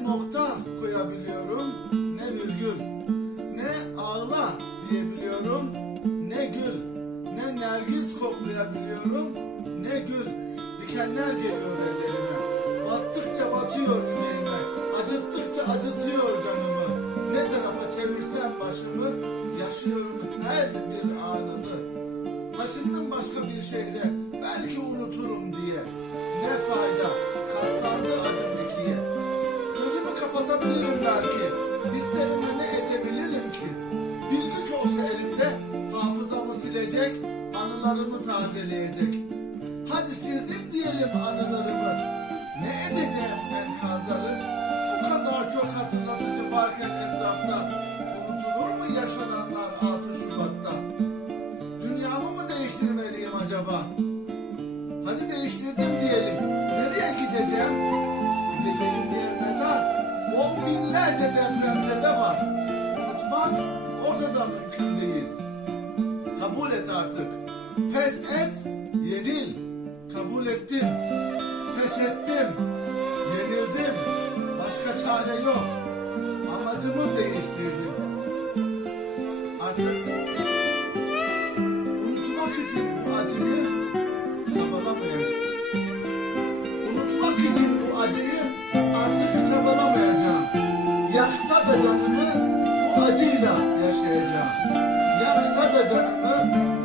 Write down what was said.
Ne nokta koyabiliyorum ne virgül. Ne ağla diyebiliyorum ne gül. Ne nergis koklayabiliyorum ne gül. Dikenler geliyor ellerime. Battıkça batıyor yüreğime. Acıttıkça acıtıyor canımı. Ne tarafa çevirsem başımı yaşıyorum her bir anını. Taşındım başka bir şehre Kapatabilirim belki. Hislerime ne edebilirim ki? Bir güç olsa elimde hafızamı silecek, anılarımı tazeleyecek. Hadi sildim diyelim anılarımı. Ne edeceğim enkazları? Bu kadar çok hatırlatıcı varken etrafta. Unutulur mu yaşananlar 6 Şubat'ta? Dünyamı mı değiştirmeliyim acaba? Hadi değiştirdim diyelim. Nereye gideceğim? Gideceğim binlerce depremzede var. Unutmak ortada mümkün değil. Kabul et artık. Pes et, yenil. Kabul ettim. Pes ettim. Yenildim. Başka çare yok. Amacımı değiştirdim. Artık unutmak için bu acıyı çabalamayacağım. Unutmak için bu acıyı. Yaksa da canımı bu acıyla yaşayacağım. Yaksa da canımı.